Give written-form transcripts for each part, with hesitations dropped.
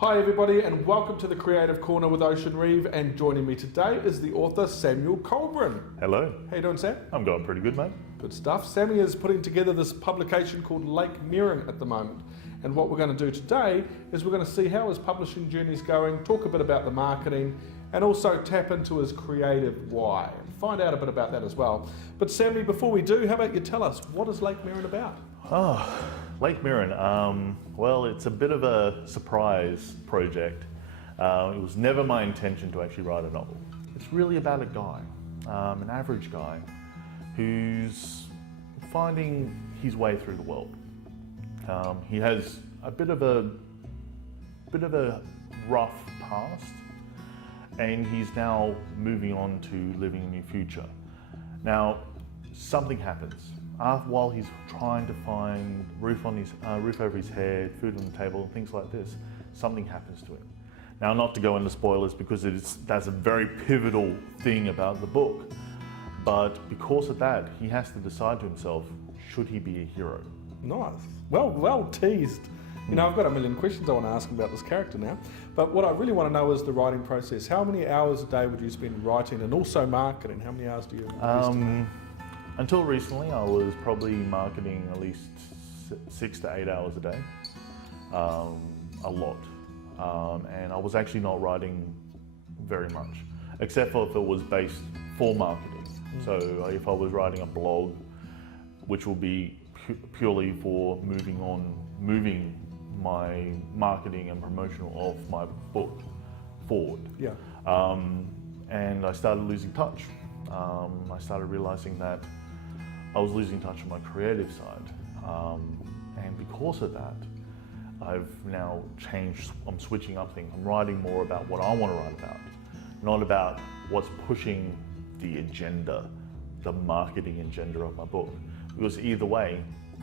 Hi everybody and welcome to the Creative Corner with Ocean Reeve, and joining me today is the author Samuel Colbran. Hello. How you doing, Sam? I'm going pretty good, mate. Good stuff. Sammy is putting together this publication called Lake Merrin at the moment, and what we're going to do today is we're going to see how his publishing journey is going, talk a bit about the marketing, and also tap into his creative why and find out a bit about that as well. But Sammy, before we do, how about you tell us, what is Lake Merrin about? Lake Merrin, well, it's a bit of a surprise project. It was never my intention to actually write a novel. It's really about a guy, an average guy, who's finding his way through the world. He has a bit of a rough past, and he's now moving on to living a new future. Now, something happens. While he's trying to find roof over his head, food on the table, and things like this, something happens to him. Now, not to go into spoilers because that's a very pivotal thing about the book, but because of that, he has to decide to himself, should he be a hero? Nice. Well teased. You know, I've got a million questions I want to ask him about this character now, but what I really want to know is the writing process. How many hours a day would you spend writing, and also marketing? How many hours do you Until recently, I was probably marketing at least 6 to 8 hours a day, a lot. And I was actually not writing very much, except for if it was based for marketing. So if I was writing a blog, which will be purely for moving my marketing and promotional of my book forward. Yeah. And I started losing touch. I started realizing that I was losing touch on my creative side. And because of that, I've now changed. I'm switching up things. I'm writing more about what I want to write about, not about what's pushing the agenda, the marketing agenda of my book. Because either way,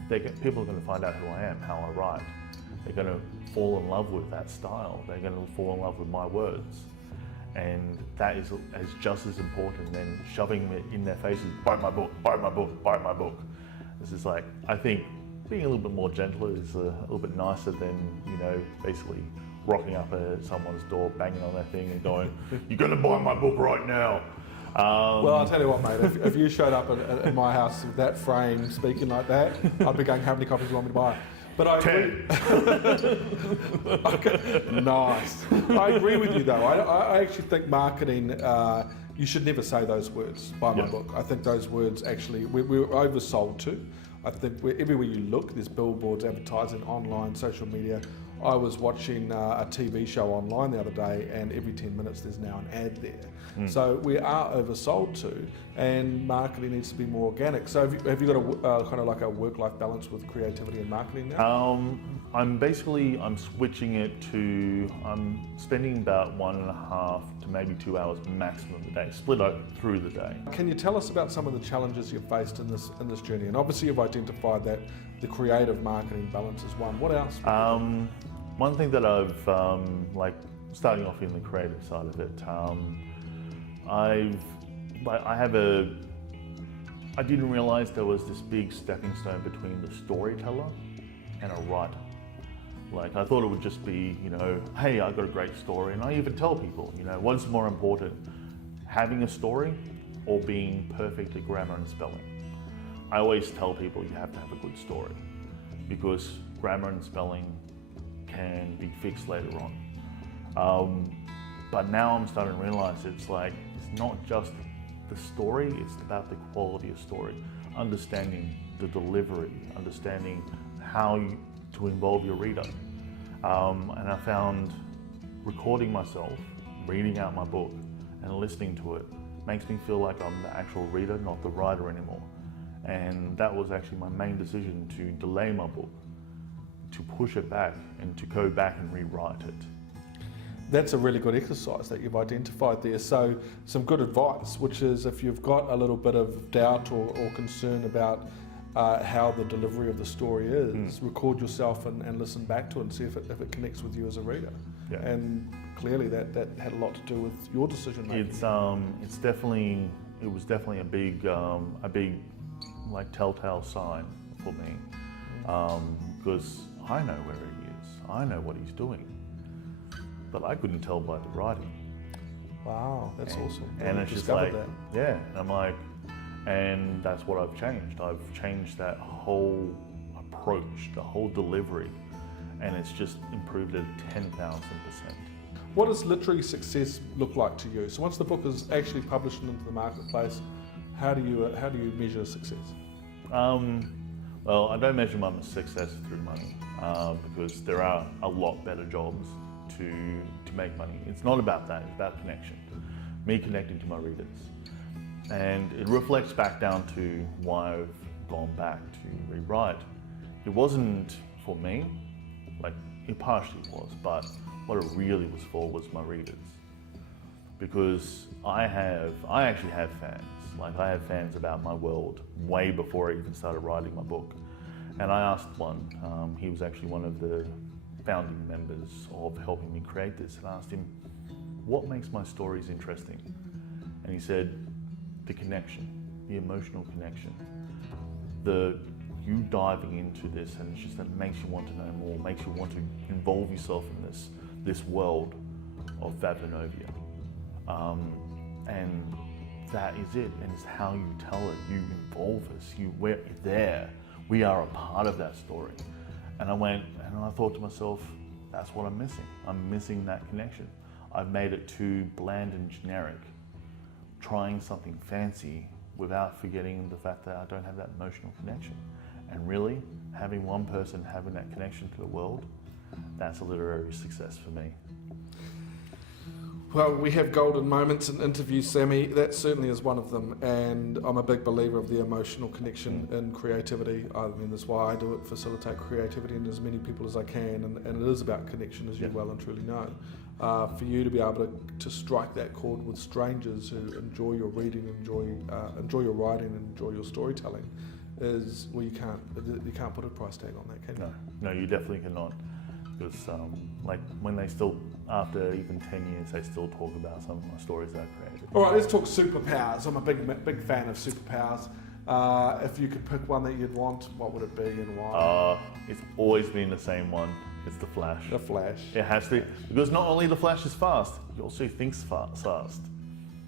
people are going to find out who I am, how I write. They're going to fall in love with that style. They're going to fall in love with my words. And that is just as important than shoving it in their faces, buy my book, buy my book, buy my book. This is like, I think being a little bit more gentler is a little bit nicer than, you know, basically rocking up at someone's door, banging on their thing and going, you're going to buy my book right now. Well, I'll tell you what, mate, if you showed up at my house with that frame speaking like that, I'd be going, how many copies do you want me to buy? But I agree. Okay. Nice. I agree with you though. I actually think marketing, you should never say those words, buy my book. I think those words actually, we're oversold too. I think everywhere you look, there's billboards, advertising, online, social media. I was watching a TV show online the other day, and every 10 minutes there's now an ad there. So we are oversold to, and marketing needs to be more organic. So have you got a kind of like a work-life balance with creativity and marketing now? I'm switching it to, I'm spending about 1.5 to maybe 2 hours maximum a day, split out through the day. Can you tell us about some of the challenges you've faced in this journey? And obviously you've identified that the creative marketing balance is one. What else? One thing that I've, like starting off in the creative side of it, I didn't realize there was this big stepping stone between the storyteller and a writer. Like, I thought it would just be, you know, hey, I got a great story. And I even tell people, you know, what's more important, having a story or being perfect at grammar and spelling? I always tell people you have to have a good story, because grammar and spelling can be fixed later on. But now I'm starting to realize it's not just the story, it's about the quality of story. Understanding the delivery, understanding how to involve your reader. And I found recording myself, reading out my book and listening to it makes me feel like I'm the actual reader, not the writer anymore. And that was actually my main decision, to delay my book, to push it back and to go back and rewrite it. That's a really good exercise that you've identified there. So some good advice, which is if you've got a little bit of doubt or concern about how the delivery of the story is, record yourself and listen back to it and see if it connects with you as a reader. Yeah. And clearly that had a lot to do with your decision making. It was definitely a big like telltale sign for me, because I know where he is. I know what he's doing. but I couldn't tell by the writing. Wow, that's awesome. And You it's just discovered like, that. yeah, and I'm like, and that's what I've changed. I've changed that whole approach, the whole delivery, and it's just improved it 10,000%. What does literary success look like to you? So once the book is actually published into the marketplace, how do you measure success? Well, I don't measure my success through money because there are a lot better jobs to make money. It's not about that, it's about connection. Me connecting to my readers. And it reflects back down to why I've gone back to rewrite. It wasn't for me, like it partially was, but what it really was for was my readers. Because I actually have fans. Like I have fans about my world way before I even started writing my book. And I asked one, he was actually one of the founding members of helping me create this, and I asked him, what makes my stories interesting? And he said, the connection, the emotional connection. You diving into this, and it's just that makes you want to know more, makes you want to involve yourself in this world of Fablinovia. And that is it, and it's how you tell it. You involve us, we're there. We are a part of that story. And I went, and I thought to myself, that's what I'm missing. I'm missing that connection. I've made it too bland and generic, trying something fancy without forgetting the fact that I don't have that emotional connection. And really, having one person having that connection to the world, that's a literary success for me. Well, we have golden moments in interviews, Sammy. That certainly is one of them, and I'm a big believer of the emotional connection in creativity. I mean, that's why I do it, facilitate creativity in as many people as I can, and it is about connection, as you well and truly know. For you to be able to strike that chord with strangers who enjoy your reading, enjoy your writing, and enjoy your storytelling, is well, you can't put a price tag on that, can you? No, you definitely cannot. Because like when they still, after even 10 years, they still talk about some of my stories that I created. All right, let's talk superpowers. I'm a big fan of superpowers. If you could pick one that you'd want, what would it be and why? It's always been the same one. It's the Flash. The Flash. It has to, because not only the Flash is fast, he also thinks fast.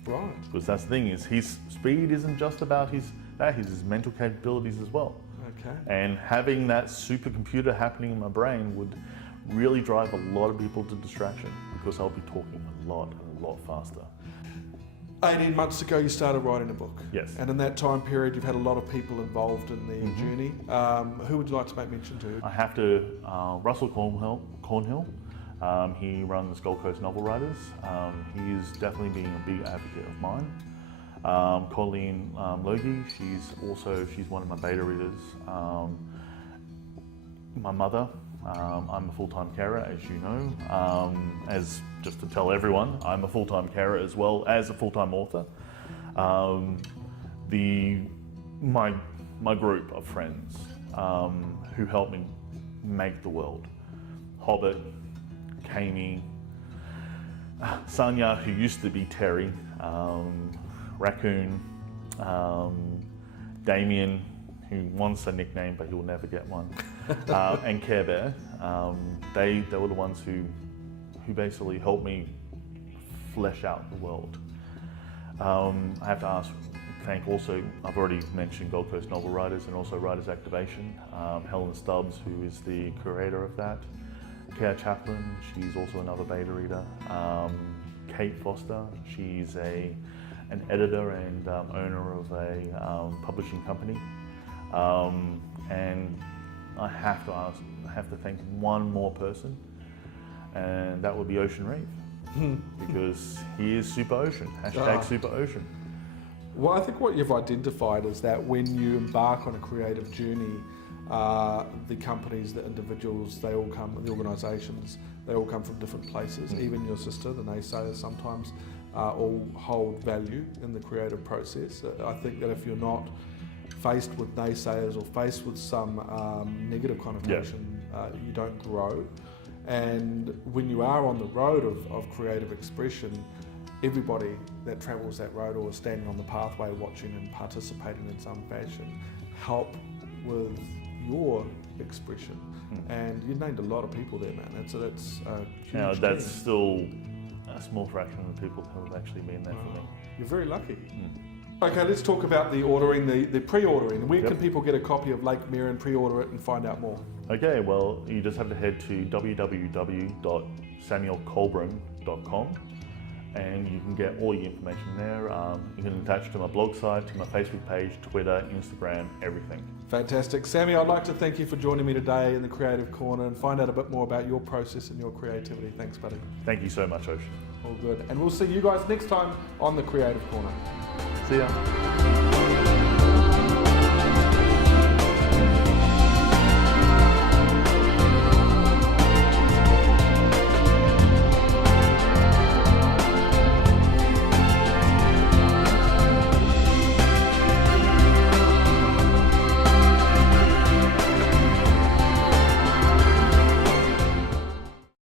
Right. Because that's the thing, is his speed isn't just about his mental capabilities as well. Okay. And having that supercomputer happening in my brain would really drive a lot of people to distraction, because I'll be talking a lot faster. 18 months ago, you started writing a book. Yes. And in that time period, you've had a lot of people involved in the journey. Who would you like to make mention to? I have to, Russell Cornhill. He runs Gold Coast Novel Writers. He is definitely being a big advocate of mine. Colleen Logie, she's one of my beta readers. My mother, I'm a full-time carer, as you know. As just to tell everyone, I'm a full-time carer as well as a full-time author. My group of friends who helped me make the world: Hobbit, Kami, Sanya, who used to be Terry, Raccoon, Damien, who wants a nickname but he'll never get one, and Care Bear. They were the ones who basically helped me flesh out the world. I have to thank also, I've already mentioned Gold Coast Novel Writers and also Writers Activation. Helen Stubbs, who is the curator of that. Kea Chaplin, she's also another beta reader. Kate Foster, she's an editor and owner of a publishing company. And I have to thank one more person, and that would be Ocean Reeve, because he is Super Ocean, #Super Ocean. Well, I think what you've identified is that when you embark on a creative journey, the companies, the individuals, the organisations, they all come from different places. Even your sister, the naysayers, sometimes all hold value in the creative process. I think that if you're not faced with naysayers or faced with some negative connotation, you don't grow. And when you are on the road of creative expression, everybody that travels that road or is standing on the pathway watching and participating in some fashion help with your expression. And you named a lot of people there, man. That's a huge Now, that's team. still a small fraction of the people who have actually been there for me. You're very lucky. Okay, let's talk about the ordering, the pre-ordering. Where can Yep. people get a copy of Lake Merrin, pre-order it and find out more? Okay, well, you just have to head to www.samuelcolbran.com and you can get all your information there. You can attach to my blog site, to my Facebook page, Twitter, Instagram, everything. Fantastic. Sammy, I'd like to thank you for joining me today in the Creative Corner and find out a bit more about your process and your creativity. Thanks, buddy. Thank you so much, Ocean. All good. And we'll see you guys next time on the Creative Corner. See ya.